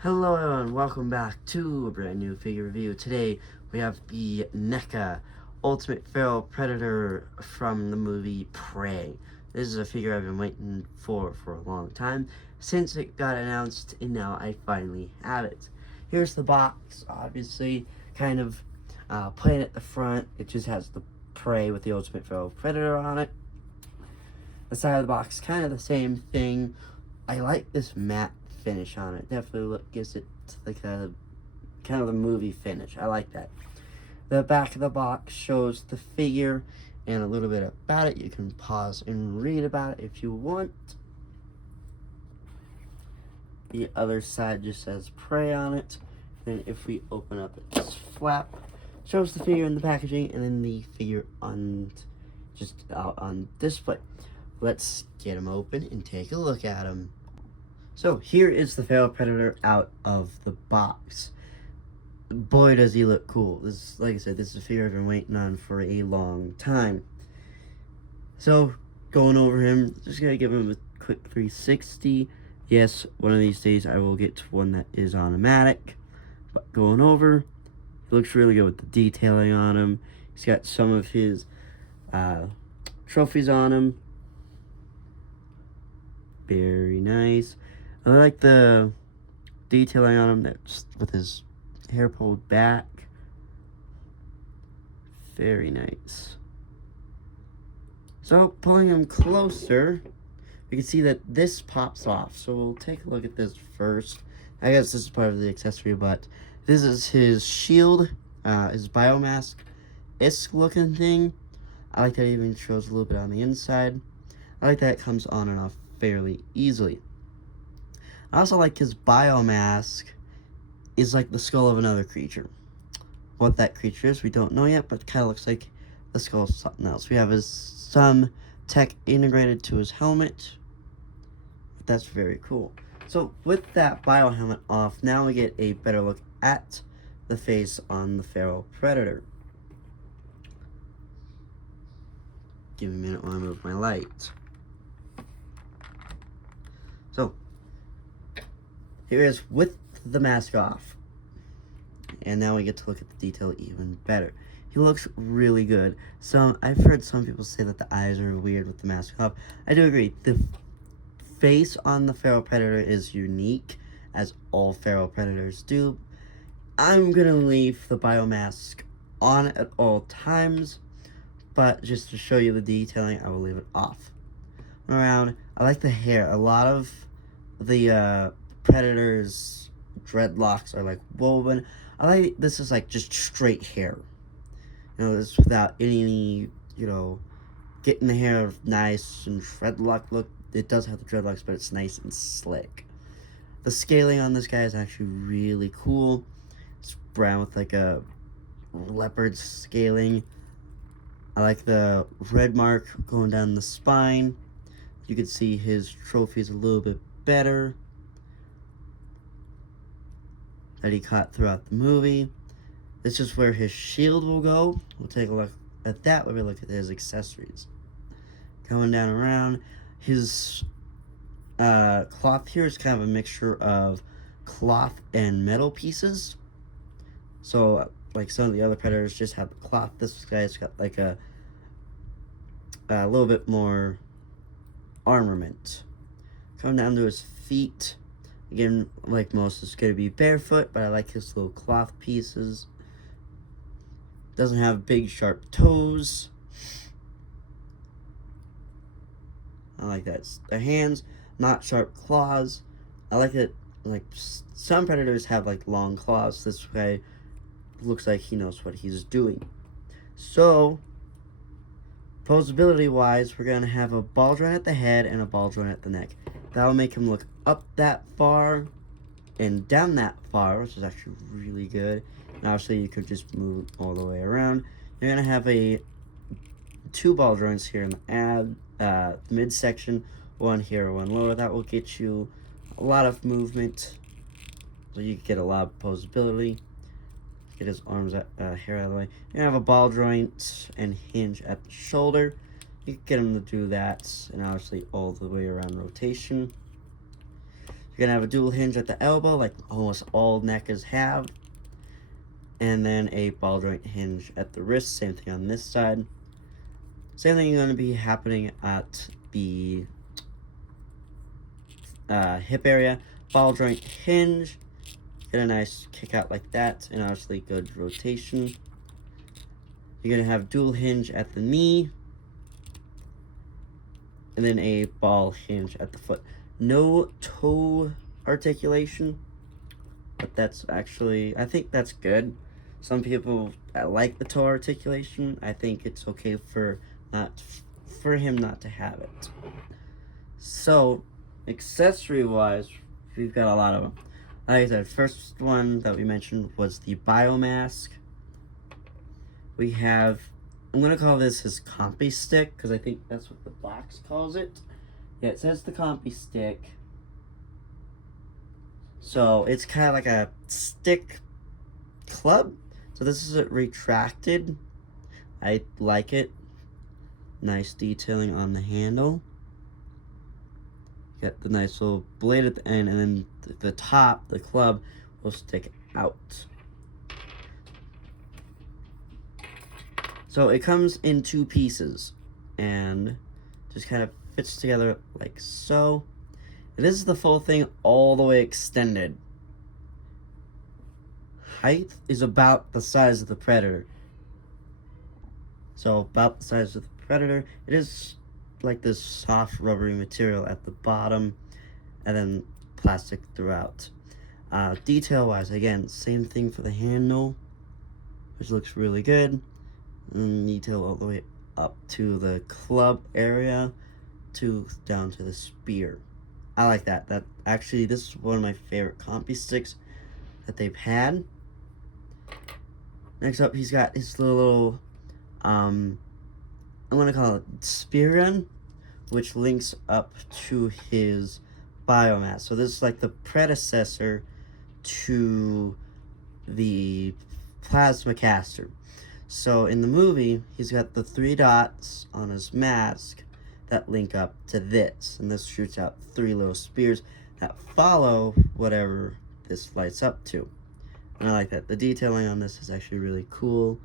Hello everyone, welcome back to a brand new figure review. Today we have the NECA Ultimate Feral Predator from the movie Prey. This is a figure I've been waiting for a long time since it got announced, and now I finally have it. Here's the box, obviously, kind of plain at the front. It just has the Prey with the Ultimate Feral Predator on it. The side of the box, kind of the same thing. I like this matte finish on it. Definitely gives it like a kind of the movie finish. I like that. The back of the box shows the figure and a little bit about it. You can pause and read about it if you want. The other side just says Prey on it. Then if we open up this flap, shows the figure in the packaging and then the figure on just out on display. Let's get him open and take a look at him. So here is the Feral Predator out of the box. Boy, does he look cool. This, like I said, this is a figure I've been waiting on for a long time. So, going over him, just gonna give him a quick 360. Yes, one of these days I will get to one that is automatic. But going over, he looks really good with the detailing on him. He's got some of his trophies on him. Very nice. I like the detailing on him that's with his hair pulled back. Very nice. So, pulling him closer, we can see that this pops off. So we'll take a look at this first. I guess this is part of the accessory, but this is his shield, his biomask-esque looking thing. I like that it even shows a little bit on the inside. I like that it comes on and off fairly easily. I also like his biomask is like the skull of another creature. What that creature is, we don't know yet, but it kind of looks like the skull of something else. We have some tech integrated to his helmet. That's very cool. So with that bio helmet off, now we get a better look at the face on the Feral Predator. Give me a minute while I move my light. So, here is with the mask off. And now we get to look at the detail even better. He looks really good. I've heard some people say that the eyes are weird with the mask off. I do agree. The face on the Feral Predator is unique, as all Feral Predators do. I'm gonna leave the biomask on at all times, but just to show you the detailing, I will leave it off. Around, I like the hair. A lot of the Predator's dreadlocks are like woven. I like this is like just straight hair. You know, this without any, getting the hair nice and dreadlock look. It does have the dreadlocks, but it's nice and slick. The scaling on this guy is actually really cool. It's brown with like a leopard scaling. I like the red mark going down the spine. You can see his trophies a little bit better that he caught throughout the movie. This is where his shield will go. We'll take a look at that when we look at his accessories. Going down around, his cloth here is kind of a mixture of cloth and metal pieces. So, like some of the other Predators just have the cloth. This guy's got like a little bit more armament. Come down to his feet. Again, like most, it's going to be barefoot, but I like his little cloth pieces. Doesn't have big, sharp toes. I like that. The hands, not sharp claws. I like it, like, some Predators have, like, long claws. This guy looks like he knows what he's doing. So, posability-wise, we're going to have a ball joint at the head and a ball joint at the neck. That'll make him look up that far and down that far, which is actually really good. And obviously, you could just move all the way around. You're going to have two ball joints here in the midsection, one here, one lower. That will get you a lot of movement, so you can get a lot of posability. Get his arms, hair out of the way. You're going to have a ball joint and hinge at the shoulder. You can get him to do that, and obviously all the way around rotation. You're gonna have a dual hinge at the elbow, like almost all NECAs have. And then a ball joint hinge at the wrist, same thing on this side. Same thing is going to be happening at the hip area. Ball joint hinge, get a nice kick out like that, and obviously good rotation. You're going to have dual hinge at the knee, and then a ball hinge at the foot. No toe articulation, but that's actually, I think that's good. Some people like the toe articulation. I think it's okay for him not to have it. So, accessory-wise, we've got a lot of them. Like I said, first one that we mentioned was the biomask. We have, I'm going to call this his compy stick, because I think that's what the box calls it. Yeah, it says the compy stick. So, it's kind of like a stick club. So this is it retracted. I like it. Nice detailing on the handle. Got the nice little blade at the end, and then the top, the club, will stick out. So it comes in 2 pieces, and just kind of fits together like so. And this is the full thing all the way extended. Height is about the size of the Predator. So about the size of the Predator. It is like this soft rubbery material at the bottom, and then plastic throughout. Detail wise, again, same thing for the handle, which looks really good. And detail all the way up to the club area, down to the spear. I like that. That actually, this is one of my favorite compy sticks that they've had. Next up, he's got his little, I'm gonna call it spear gun, which links up to his biomass. So this is like the predecessor to the plasma caster. So in the movie, he's got the 3 dots on his mask that link up to this, and this shoots out 3 little spears that follow whatever this lights up to. And I like that. The detailing on this is actually really cool.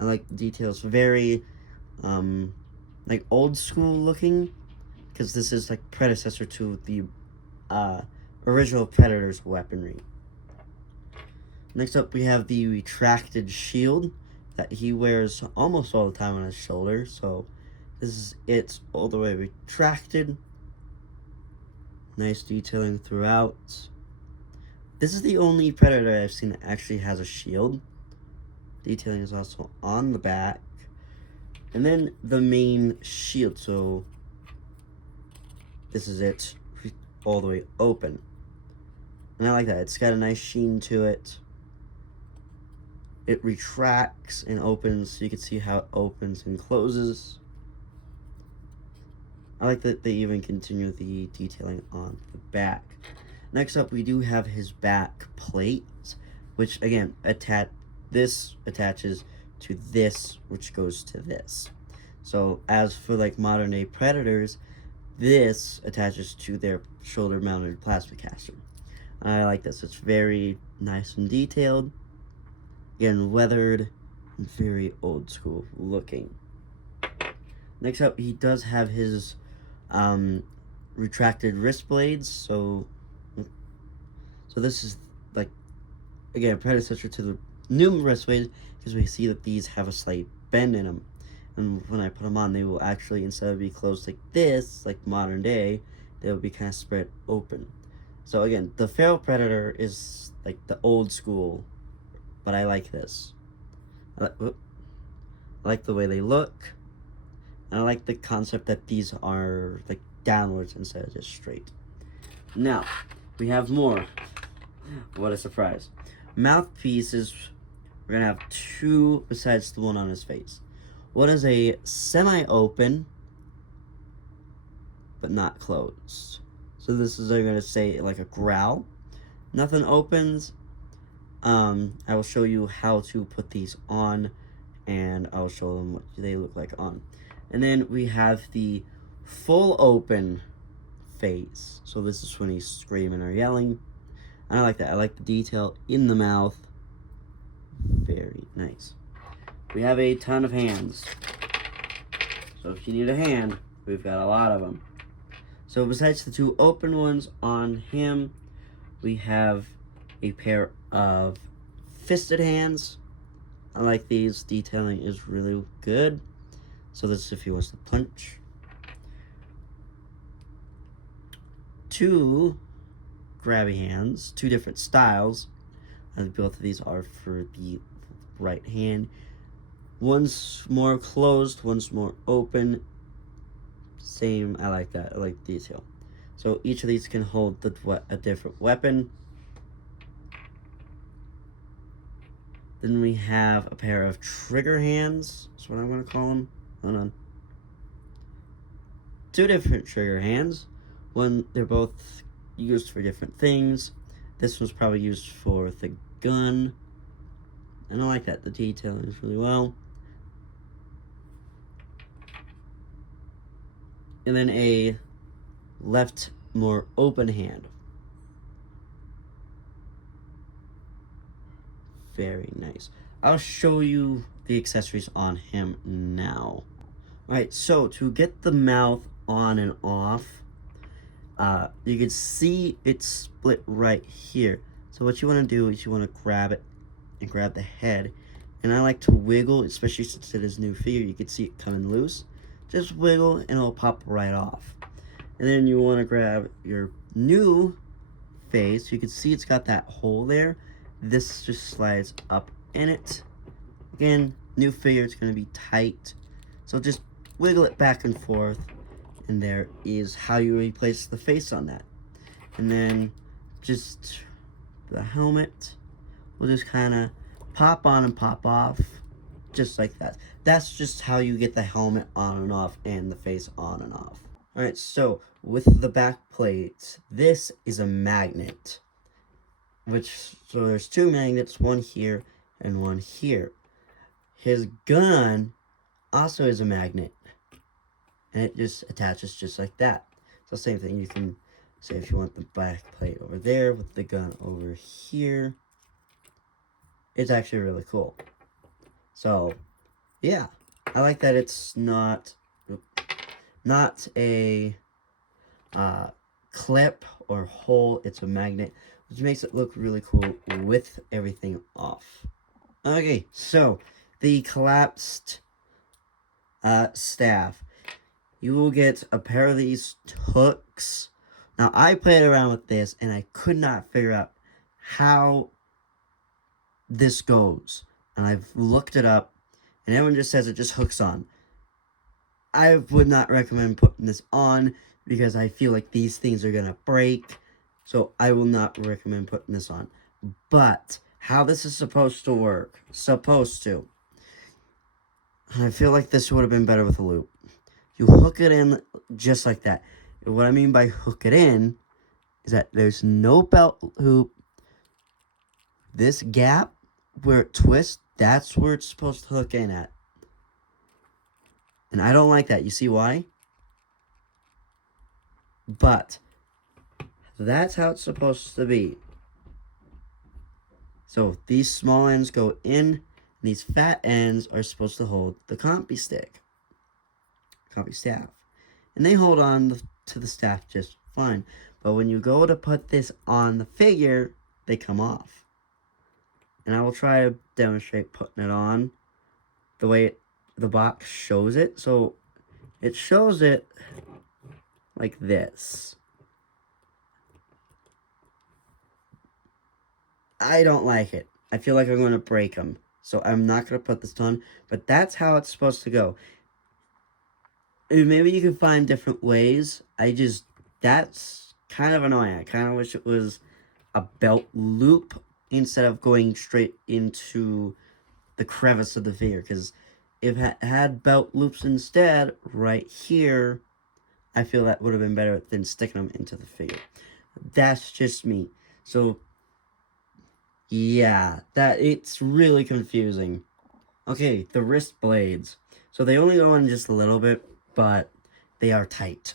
I like the details. Very, like old school looking, because this is like predecessor to the original Predator's weaponry. Next up, we have the retracted shield that he wears almost all the time on his shoulder. So this is it all the way retracted. Nice detailing throughout. This is the only Predator I've seen that actually has a shield. Detailing is also on the back. And then the main shield. So this is it all the way open. And I like that. It's got a nice sheen to it. It retracts and opens, so you can see how it opens and closes. I like that they even continue the detailing on the back. Next up, we do have his back plate, which again, this attaches to this, which goes to this. So as for like modern day Predators, this attaches to their shoulder mounted plasma caster. I like this. It's very nice and detailed. Again, weathered and very old school looking. Next up, he does have his retracted wrist blades. So this is like, again, predecessor to the new wrist blades, because we see that these have a slight bend in them. And when I put them on, they will actually, instead of be closed like this, like modern day, they will be kind of spread open. So again, the Feral Predator is like the old school, but I like this. I like the way they look. And I like the concept that these are like downwards instead of just straight. Now, we have more. What a surprise. Mouthpieces, we're going to have 2 besides the one on his face. One is a semi-open, but not closed. So this is, I'm going to say, like a growl. Nothing opens. I will show you how to put these on, and I'll show them what they look like on. And then we have the full open face. So this is when he's screaming or yelling. I like that. I like the detail in the mouth. Very nice. We have a ton of hands. So if you need a hand, we've got a lot of them. So besides the 2 open ones on him, we have a pair of fisted hands. I like these. Detailing is really good. So this is if he wants to punch. 2 grabby hands, 2 different styles. And both of these are for the right hand. One's more closed, one's more open. Same, I like that. I like detail. So each of these can hold a different weapon. Then we have a pair of trigger hands. That's what I'm going to call them. Hold on. 2 different trigger hands. They're both used for different things. This one's probably used for the gun. And I like that. The detailing is really well. And then a left, more open hand. Very nice. I'll show you the accessories on him now. Alright, so to get the mouth on and off, you can see it's split right here. So what you want to do is you want to grab it and grab the head. And I like to wiggle, especially since it is new figure. You can see it coming loose. Just wiggle and it'll pop right off. And then you want to grab your new face. You can see it's got that hole there. This just slides up in it. Again, new figure, it's going to be tight. So just wiggle it back and forth. And there is how you replace the face on that. And then just the helmet will just kind of pop on and pop off. Just like that. That's just how you get the helmet on and off and the face on and off. Alright, so with the back plate, this is a magnet. So there's 2 magnets, one here and one here. His gun also is a magnet. And it just attaches just like that. So same thing, you can say if you want the back plate over there with the gun over here. It's actually really cool. So, yeah. I like that it's not a clip or hole. It's a magnet, which makes it look really cool with everything off. Okay, so the collapsed staff. You will get a pair of these hooks. Now, I played around with this, and I could not figure out how this goes. And I've looked it up, and everyone just says it just hooks on. I would not recommend putting this on, because I feel like these things are going to break. So, I will not recommend putting this on. But, how this is supposed to work. I feel like this would have been better with a loop. You hook it in just like that. And what I mean by hook it in is that there's no belt hoop. This gap where it twists, that's where it's supposed to hook in at. And I don't like that. You see why? But that's how it's supposed to be. So these small ends go in, and these fat ends are supposed to hold the compy staff. And they hold on to the staff just fine. But when you go to put this on the figure, they come off. And I will try to demonstrate putting it on the way the box shows it. So it shows it like this. I don't like it. I feel like I'm going to break them. So I'm not going to put this on. But that's how it's supposed to go. Maybe you can find different ways. That's kind of annoying. I kind of wish it was a belt loop instead of going straight into the crevice of the figure. Because if it had belt loops instead, right here, I feel that would have been better than sticking them into the figure. That's just me. So, yeah, it's really confusing. Okay, the wrist blades. So they only go in just a little bit, but they are tight.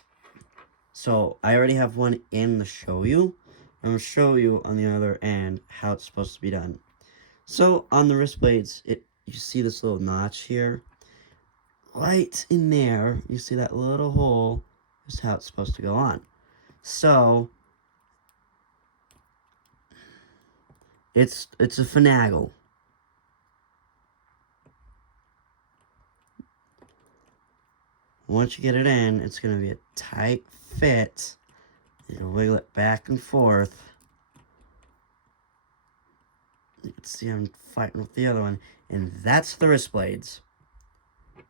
So I already have one in to show you. I'm going to show you on the other end how it's supposed to be done. So on the wrist blades, you see this little notch here? Right in there, you see that little hole is how it's supposed to go on. So it's a finagle. Once you get it in, it's going to be a tight fit. You can wiggle it back and forth. You can see I'm fighting with the other one. And that's the wrist blades.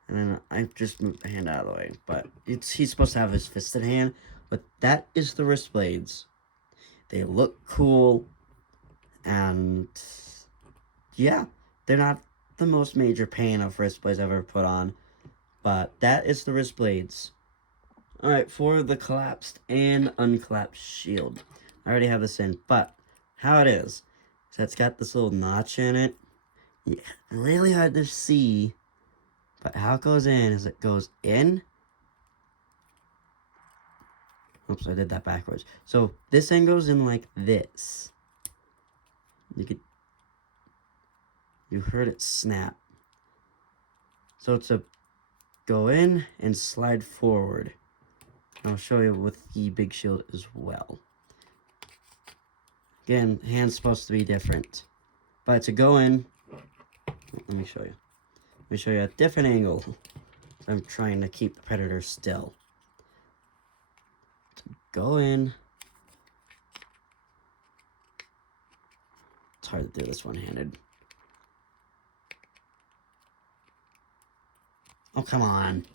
And then I just moved the hand out of the way. But he's supposed to have his fisted hand. But that is the wrist blades. They look cool. And yeah, they're not the most major pain of wrist blades I've ever put on. But that is the wrist blades. Alright, for the collapsed and uncollapsed shield. I already have this in, but how it is it's got this little notch in it. Yeah, really hard to see, but how it goes in is it goes in. Oops, I did that backwards. So this end goes in like this. You heard it snap. So it's a go in and slide forward. I'll show you with the big shield as well. Again, hand's supposed to be different. But it's a go in. Let me show you. Let me show you a different angle. I'm trying to keep the predator still. Go in. It's hard to do this one-handed. Oh, come on.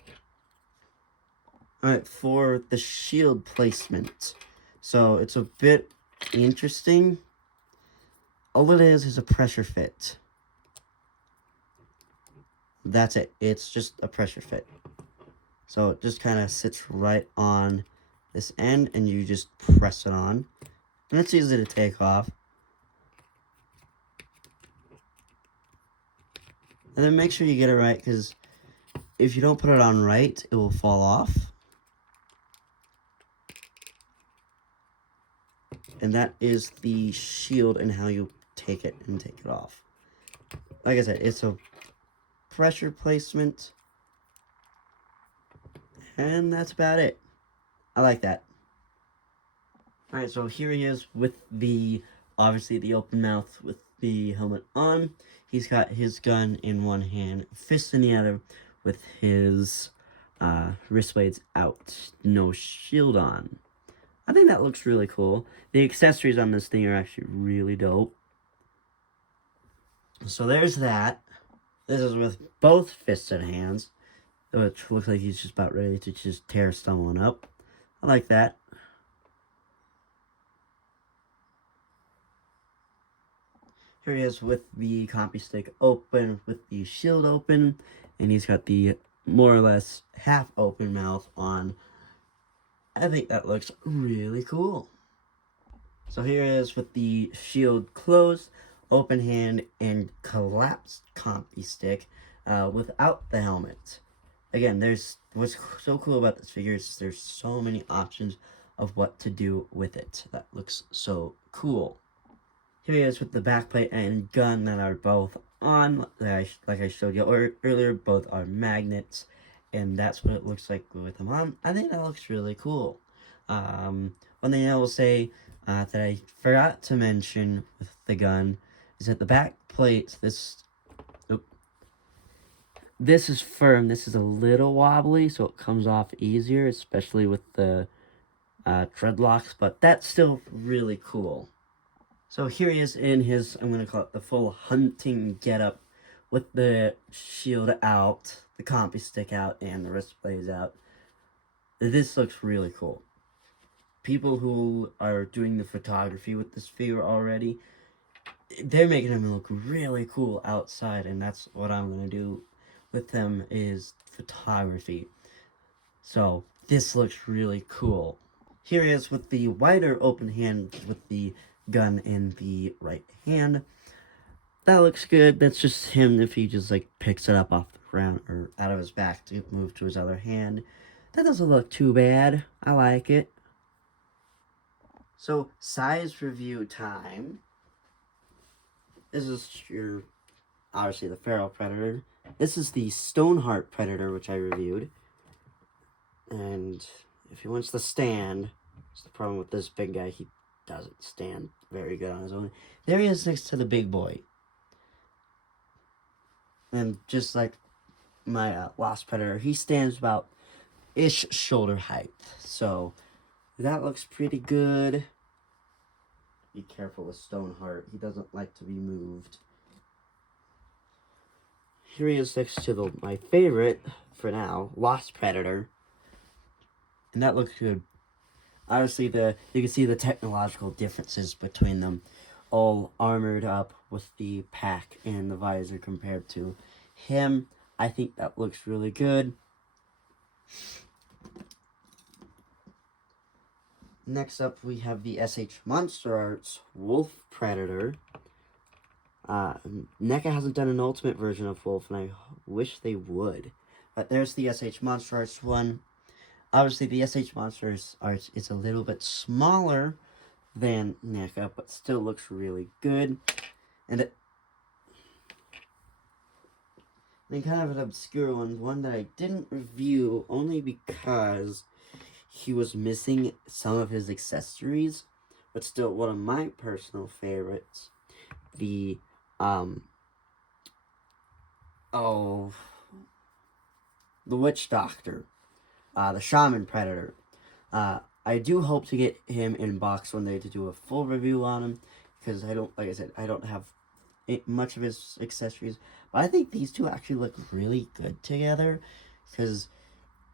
Alright, for the shield placement. So, it's a bit interesting. All it is a pressure fit. That's it. It's just a pressure fit. So, it just kind of sits right on this end, and you just press it on. And it's easy to take off. And then make sure you get it right, because if you don't put it on right, it will fall off. And that is the shield and how you take it and take it off. Like I said, it's a pressure placement. And that's about it. I like that. Alright, so here he is with obviously the open mouth with the helmet on. He's got his gun in one hand, fist in the other, with his wrist blades out. No shield on. I think that looks really cool. The accessories on this thing are actually really dope. So there's that. This is with both fisted hands, which looks like he's just about ready to just tear someone up. I like that. Here he is with the compy stick open, with the shield open, and he's got the more or less half open mouth on. I think that looks really cool. So here it is with the shield closed, open hand, and collapsed compy stick without the helmet. Again, what's so cool about this figure is there's so many options of what to do with it. That looks so cool. Here he is with the backplate and gun that are both on. Like I showed you earlier, both are magnets. And that's what it looks like with them on. I think that looks really cool. One thing I will say that I forgot to mention with the gun is that the back plate, this is firm. This is a little wobbly, so it comes off easier, especially with the dreadlocks. But that's still really cool. So here he is in his, I'm going to call it the full hunting getup with the shield out, the compy stick out, and the wrist blades out. This looks really cool. People who are doing the photography with this figure already, they're making him look really cool outside, and that's what I'm going to do with them is photography. So this looks really cool. Here he is with the wider open hand with the gun in the right hand. That looks good. That's just him if he just like picks it up off the ground or out of his back to move to his other hand. That doesn't look too bad. I like it. So, size review time. This is your, obviously, the Feral Predator. This is the Stoneheart Predator, which I reviewed. And if he wants to stand, it's the problem with this big guy. He doesn't stand very good on his own. There he is next to the big boy. And just like my last Predator, he stands about ish shoulder height. So that looks pretty good. Be careful with Stoneheart. He doesn't like to be moved. Here he is next to my favorite, for now, Lost Predator. And that looks good. Obviously, you can see the technological differences between them. All armored up with the pack and the visor compared to him. I think that looks really good. Next up, we have the SH Monster Arts Wolf Predator. NECA hasn't done an ultimate version of Wolf, and I wish they would. But there's the SH Monster Arts one. Obviously, the SH Monster Arts is a little bit smaller than NECA, but still looks really good. And then kind of an obscure one that I didn't review only because he was missing some of his accessories, but still one of my personal favorites. The the Witch Doctor, the Shaman Predator. I do hope to get him in box one day to do a full review on him, because like I said, I don't have much of his accessories, but I think these two actually look really good together, because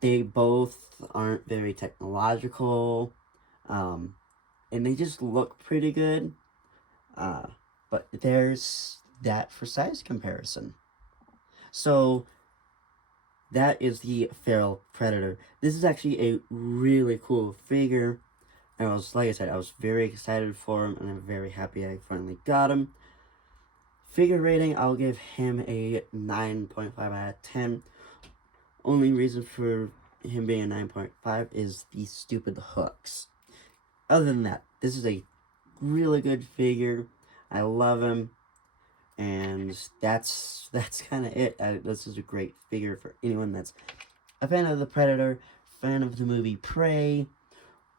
they both aren't very technological, and they just look pretty good, but there's that for size comparison. So that is the Feral Predator. This is actually a really cool figure. Like I said, I was very excited for him, and I'm very happy I finally got him. Figure rating, I'll give him a 9.5 out of 10. Only reason for him being a 9.5 is the stupid hooks. Other than that, this is a really good figure. I love him. And that's kind of it. This is a great figure for anyone that's a fan of the Predator, fan of the movie Prey,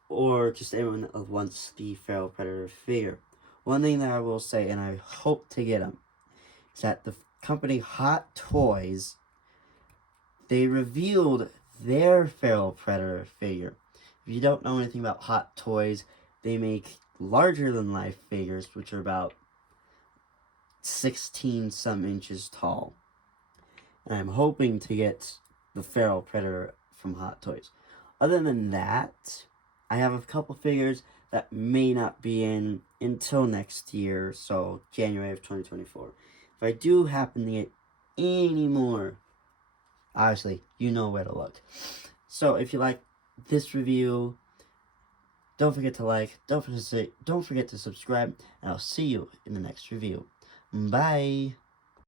or just anyone that wants the Feral Predator figure. One thing that I will say, and I hope to get him, is that the company Hot Toys, they revealed their Feral Predator figure. If you don't know anything about Hot Toys, they make larger-than-life figures, which are about 16 some inches tall. And I'm hoping to get the Feral Predator from Hot Toys. Other than that, I have a couple figures that may not be in until next year, so January of 2024. If I do happen to get any more, obviously, you know where to look. So if you like this review, don't forget to like, don't forget to subscribe, and I'll see you in the next review. Bye!